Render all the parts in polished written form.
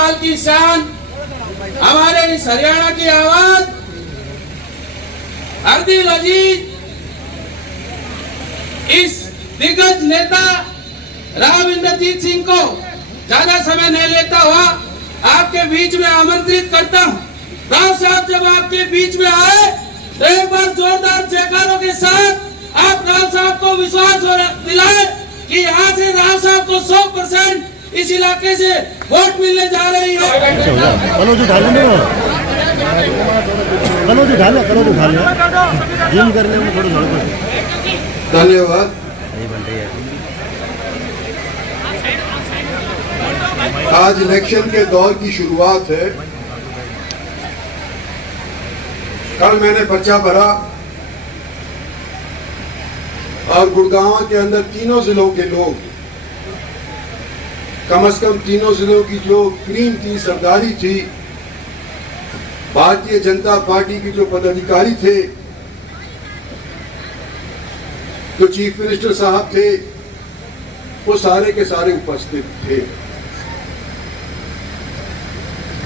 केजरीवाल की शान, हमारे इस हरियाणा की आवाज हरदिल अजीज, इस दिग्गज नेता राव इंद्रजीत सिंह को ज्यादा समय नहीं लेता हुआ आपके बीच में आमंत्रित करता हूं। राव साहब जब आपके बीच में आए तो एक बार जोरदार जयकारों के साथ आप राव साहब को विश्वास दिलाए कि यहाँ से राव साहब को 100% इस इलाके से वोट मिलने जा रही है। धन्यवाद। आज इलेक्शन के दौर की शुरुआत है। कल मैंने पर्चा भरा और गुड़गांव के अंदर तीनों जिलों के लोग, कम से कम तीनों जिलों की जो टीम थी, सरदारी थी, भारतीय जनता पार्टी के जो पदाधिकारी थे, जो चीफ मिनिस्टर साहब थे, वो सारे के सारे उपस्थित थे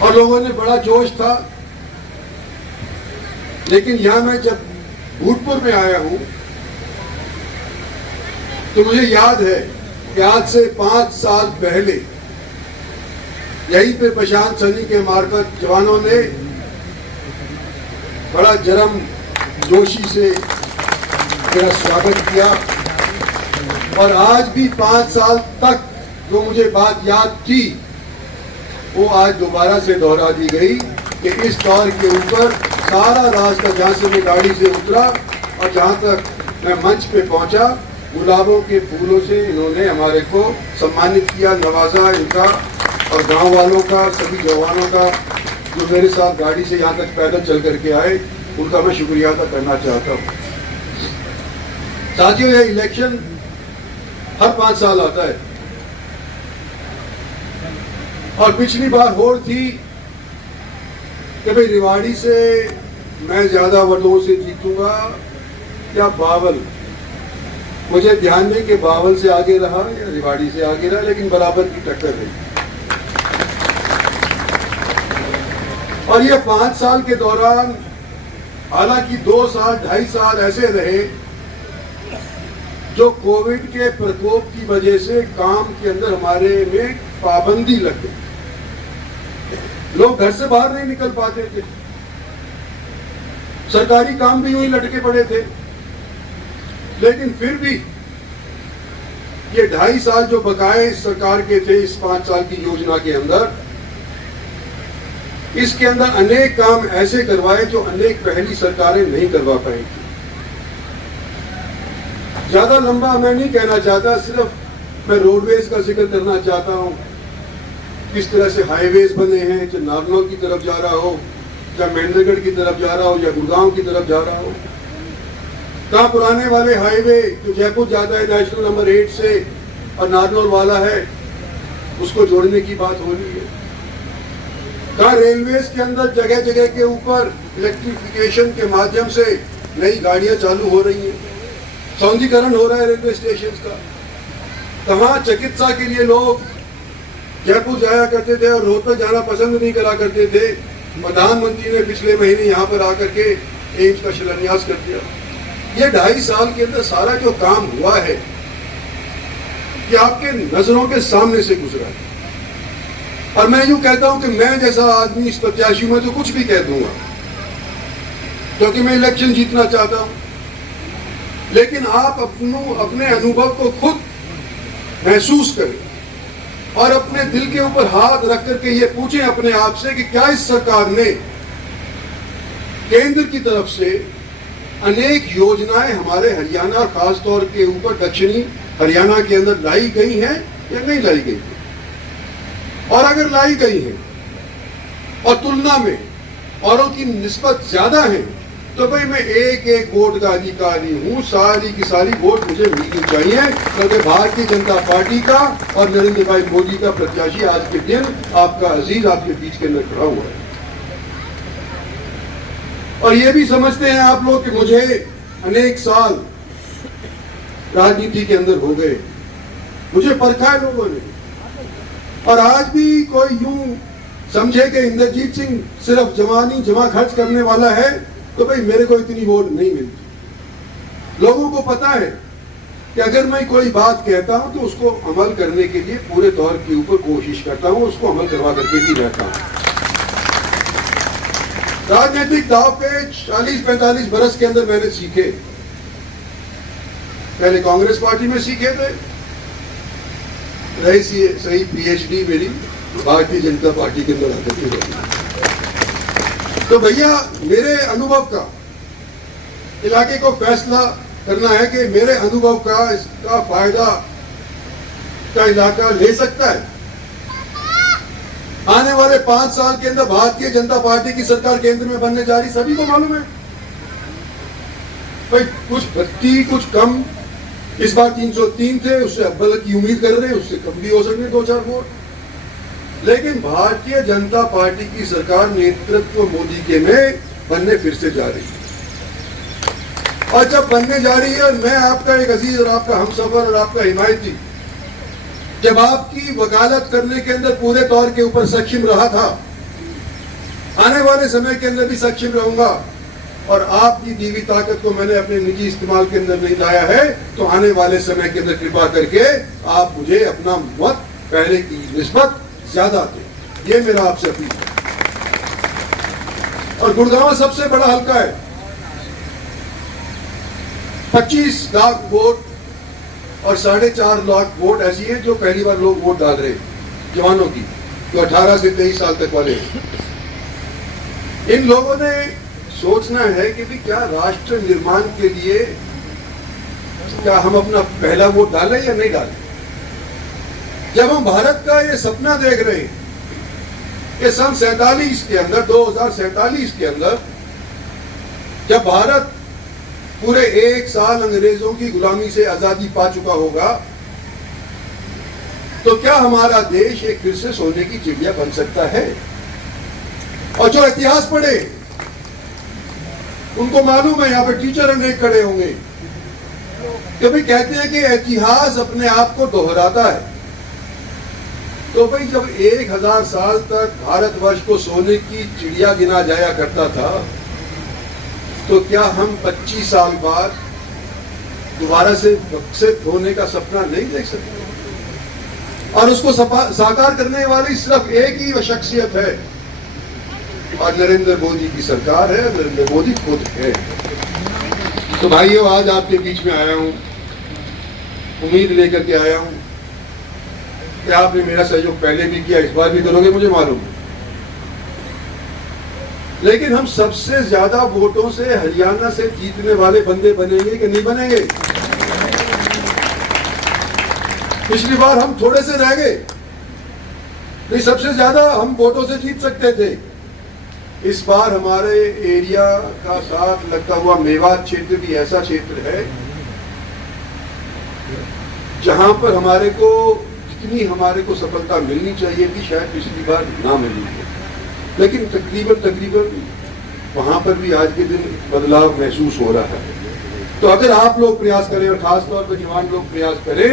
और लोगों ने बड़ा जोश था। लेकिन यहां मैं जब भूतपुर में आया हूं तो मुझे याद है कि आज से 5 साल पहले यहीं पे प्रशांत सनी के मार्फत जवानों ने बड़ा जरम जोशी से मेरा स्वागत किया और आज भी 5 साल तक जो मुझे बात याद थी वो आज दोबारा से दोहरा दी गई कि इस दौर के ऊपर सारा रास्ता, जहाँ से मैं गाड़ी से उतरा और जहाँ तक मैं मंच पे पहुंचा, गुलाबों के फूलों से इन्होंने हमारे को सम्मानित किया, नवाजा इनका और गांव वालों का, सभी जवानों का जो मेरे साथ गाड़ी से यहाँ तक पैदल चल करके आए, उनका मैं शुक्रिया अदा करना चाहता हूँ। साथियों, यह इलेक्शन हर 5 साल आता है और पिछली बार होड़ थी कि भाई रेवाड़ी से मैं ज्यादा वोटों से जीतूंगा या बावल। मुझे ध्यान नहीं कि बावल से आगे रहा या रेवाड़ी से आगे रहा, लेकिन बराबर की टक्कर रही। और ये 5 साल के दौरान, हालांकि 2 साल 2.5 साल ऐसे रहे जो कोविड के प्रकोप की वजह से काम के अंदर हमारे में पाबंदी लग गई, लोग घर से बाहर नहीं निकल पाते थे, सरकारी काम भी यूं ही लटके पड़े थे। लेकिन फिर भी ये 2.5 साल जो बकाए सरकार के थे इस 5 साल की योजना के अंदर, इसके अंदर अनेक काम ऐसे करवाए जो अनेक पहली सरकारें नहीं करवा पाई। ज्यादा लंबा मैं नहीं कहना चाहता, सिर्फ मैं रोडवेज का जिक्र करना चाहता हूं। किस तरह से हाईवेज बने हैं, चाहे नारनौल की तरफ जा रहा हो, चाहे महेंद्रगढ़ की तरफ जा रहा हो या गुड़गांव की तरफ जा रहा हो। कहाँ पुराने वाले हाईवे जो जयपुर जाता है नेशनल नंबर 8 से और नारनौल वाला है, उसको जोड़ने की बात हो रही है। कहाँ रेलवेज के अंदर जगह जगह के ऊपर इलेक्ट्रिफिकेशन के माध्यम से नई गाड़ियां चालू हो रही हैं, सौंदर्यीकरण हो रहा है रेलवे स्टेशन का। कहाँ चिकित्सा के लिए लोग जयपुर जाया करते थे और रोहतक जाना पसंद नहीं करा करते थे, प्रधानमंत्री ने पिछले महीने यहाँ पर आकर के एम्स का शिलान्यास कर दिया। ये 2.5 साल के अंदर सारा जो काम हुआ है ये आपके नजरों के सामने से गुजरा है। और मैं यूं कहता हूं कि मैं जैसा आदमी इस प्रत्याशी में तो कुछ भी कह दूंगा क्योंकि मैं इलेक्शन जीतना चाहता हूं, लेकिन आप अपने अनुभव को खुद महसूस करें और अपने दिल के ऊपर हाथ रख करके ये पूछें अपने आप से कि क्या इस सरकार ने केंद्र की तरफ से अनेक योजनाएं हमारे हरियाणा और खास तौर के ऊपर दक्षिणी हरियाणा के अंदर लाई गई हैं या नहीं लाई गई, और अगर लाई गई हैं और तुलना में औरों की निस्बत ज्यादा है तो भाई मैं एक एक वोट का अधिकारी हूं, सारी की सारी वोट मुझे मिलनी चाहिए क्योंकि भारतीय जनता पार्टी का और नरेंद्र भाई मोदी का प्रत्याशी आज के दिन आपका अजीज आपके बीच के अंदर खड़ा हुआ है। और ये भी समझते हैं आप लोग कि मुझे अनेक साल राजनीति के अंदर हो गए, मुझे परखा है लोगों ने, और आज भी कोई यूं समझे कि इंद्रजीत सिंह सिर्फ जमा खर्च करने वाला है, तो भाई मेरे को इतनी वोट नहीं मिलती। लोगों को पता है कि अगर मैं कोई बात कहता हूं तो उसको अमल करने के लिए पूरे तौर के ऊपर कोशिश करता हूं, उसको अमल करवा करके भी रहता हूं। राजनीतिक दाव पे 40-45 बरस के अंदर मैंने सीखे। पहले कांग्रेस पार्टी में सीखे थे, रही सही पीएचडी मेरी भारतीय जनता पार्टी के अंदर आकर के रही। तो भैया मेरे अनुभव का इलाके को फैसला करना है कि मेरे अनुभव का इसका फायदा का इलाका ले सकता है। आने वाले 5 साल के अंदर भारतीय जनता पार्टी की सरकार केंद्र में बनने जा रही, सभी को मालूम है भाई। कुछ बढ़ती कुछ कम, इस बार 303 थे, उससे अव्वल की उम्मीद कर रहे हैं, उससे कम भी हो सकते 2-4 वोट। लेकिन भारतीय जनता पार्टी की सरकार नेतृत्व मोदी के में बनने फिर से जा रही है। और जब बनने जा रही है, और मैं आपका एक अजीज और आपका हमसफर और आपका हिमायती, जब आपकी वकालत करने के अंदर पूरे तौर के ऊपर सक्षम रहा था, आने वाले समय के अंदर भी सक्षम रहूंगा, और आपकी दीवी ताकत को मैंने अपने निजी इस्तेमाल के अंदर नहीं लाया है, तो आने वाले समय के अंदर कृपा करके आप मुझे अपना मत पहले की निस्बत ज्यादा दें। ये मेरा आपसे अपील है। और गुड़गांव सबसे बड़ा हल्का है, 25 लाख वोट और 4.5 लाख वोट ऐसी है जो पहली बार लोग वोट डाल रहे हैं, जवानों की, जो 18 से 23 साल तक वाले हैं। इन लोगों ने सोचना है कि भी क्या राष्ट्र निर्माण के लिए क्या हम अपना पहला वोट डालें या नहीं डालें। जब हम भारत का ये सपना देख रहे हैं कि सन 47 के अंदर, 2047 के अंदर, जब भारत पूरे 1 साल अंग्रेजों की गुलामी से आजादी पा चुका होगा, तो क्या हमारा देश एक फिर से सोने की चिड़िया बन सकता है। और जो इतिहास पढ़े उनको मालूम है, यहां पर टीचर अनेक खड़े होंगे, कभी कहते हैं कि इतिहास अपने आप को दोहराता है। तो भाई जब 1000 साल तक भारतवर्ष को सोने की चिड़िया गिना जाया करता था, तो क्या हम 25 साल बाद दोबारा से विकसित होने का सपना नहीं देख सकते। और उसको साकार करने वाली सिर्फ एक ही शख्सियत है, और नरेंद्र मोदी की सरकार है, नरेंद्र मोदी खुद है। तो भाइयों, आज आपके बीच में आया हूं, उम्मीद लेकर के आया हूं कि आपने मेरा सहयोग पहले भी किया, इस बार भी करोगे, मुझे मालूम है। लेकिन हम सबसे ज्यादा वोटों से हरियाणा से जीतने वाले बंदे बनेंगे कि नहीं बनेंगे। पिछली बार हम थोड़े से रह गए, नहीं, सबसे ज्यादा हम वोटों से जीत सकते थे। इस बार हमारे एरिया का साथ लगता हुआ मेवात क्षेत्र भी ऐसा क्षेत्र है जहां पर हमारे को जितनी हमारे को सफलता मिलनी चाहिए थी, शायद पिछली बार ना मिली है। लेकिन तकरीबन वहां पर भी आज के दिन बदलाव महसूस हो रहा है। तो अगर आप लोग प्रयास करें, और खासतौर पर जवान लोग प्रयास करें,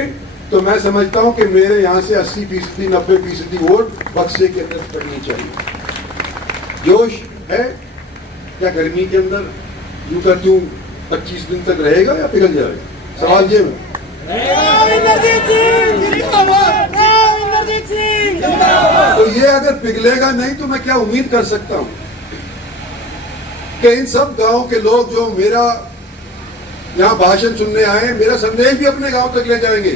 तो मैं समझता हूं कि मेरे यहाँ से 80%, 90% वोट बक्से के अंदर पड़नी चाहिए। जोश है क्या गर्मी के अंदर? यूं कर यूं 25 दिन तक रहेगा या पिघल जाएगा? सवाल ये है। तो ये अगर पिघलेगा नहीं तो मैं क्या उम्मीद कर सकता हूं कि इन सब गांव के लोग जो मेरा यहां भाषण सुनने आए, मेरा संदेश भी अपने गांव तक ले जाएंगे,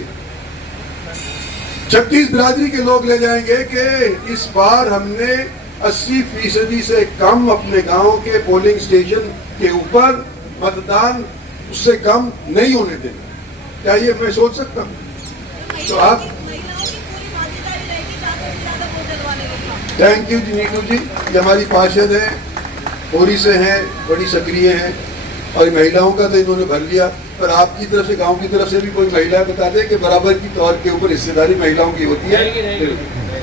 36 बिरादरी के लोग ले जाएंगे कि इस बार हमने 80% से कम अपने गांव के पोलिंग स्टेशन के ऊपर मतदान उससे कम नहीं होने देना। क्या ये मैं सोच सकता हूं? तो आप थैंक यू जी नीतू जी, ये हमारी पार्षद है, होरी से हैं, बड़ी सक्रिय हैं, और महिलाओं का तो इन्होंने भर लिया। पर आपकी तरफ से, गांव की तरफ से भी कोई महिला बता दे कि बराबर की तौर के ऊपर हिस्सेदारी महिलाओं की होती है।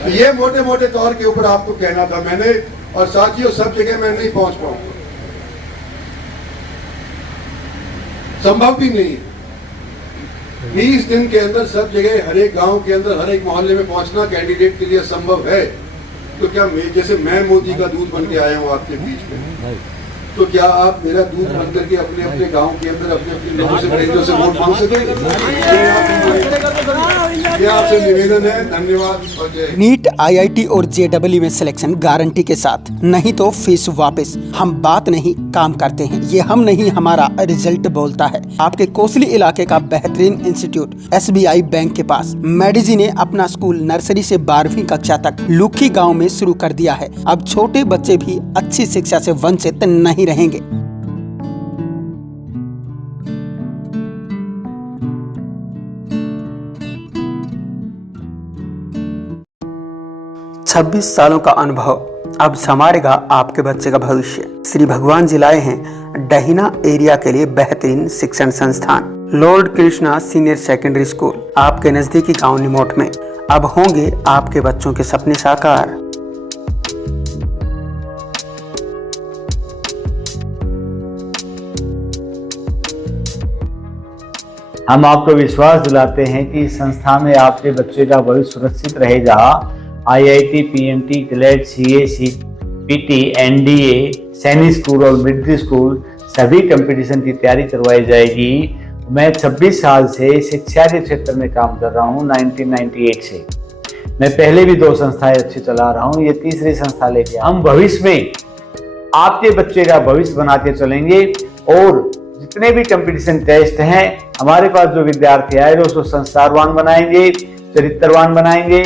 तो ये मोटे मोटे तौर के ऊपर आपको कहना था मैंने। और साथियों, सब जगह मैं नहीं पहुंच पाऊंगा, संभव भी नहीं है। 20 दिन के अंदर सब जगह, हर एक गांव के अंदर, हर एक मोहल्ले में पहुंचना कैंडिडेट के लिए संभव है, तो क्या जैसे मैं मोदी का दूध बन के आया हूँ आपके बीच में, तो क्या आप मेरा दूध बन करके अपने अपने गांव के अंदर अपने अपने लोगों से मरीजों से वोट मांग सकेंगे? ये आपसे निवेदन है। धन्यवाद। नीट, IIT और JEE में सिलेक्शन गारंटी के साथ, नहीं तो फीस वापस। हम बात नहीं काम करते हैं, ये हम नहीं हमारा रिजल्ट बोलता है। आपके कोसली इलाके का बेहतरीन इंस्टीट्यूट SBI बैंक के पास मेडिजी ने अपना स्कूल नर्सरी से 12वीं कक्षा तक लुखी गाँव में शुरू कर दिया है। अब छोटे बच्चे भी अच्छी शिक्षा से वंचित नहीं रहेंगे। छब्बीस सालों का अनुभव अब संवारेगा आपके बच्चे का भविष्य। श्री भगवान जी लाए हैं डहीना एरिया के लिए बेहतरीन शिक्षण संस्थान Lord Krishna senior secondary school आपके नजदीकी गांव निमोट में। अब होंगे आपके बच्चों के सपने साकार। हम आपको विश्वास दिलाते हैं कि इस संस्था में आपके बच्चे का भविष्य सुरक्षित रहेगा। IIT, PMT, GLED, CA, CPT, NDA, सैनिक स्कूल और मिलिट्री स्कूल सभी कंपटीशन की तैयारी करवाई जाएगी। मैं 26 साल से शिक्षा के क्षेत्र में काम कर रहा हूँ, 1998 से। मैं पहले भी 2 संस्थाएं अच्छी चला रहा हूँ, ये तीसरी संस्था लेके हम भविष्य में आपके बच्चे का भविष्य बनाते चलेंगे। और जितने भी कंपटीशन टेस्ट हैं, हमारे पास जो विद्यार्थी आए उसको संस्कारवान बनाएंगे, चरित्रवान बनाएंगे।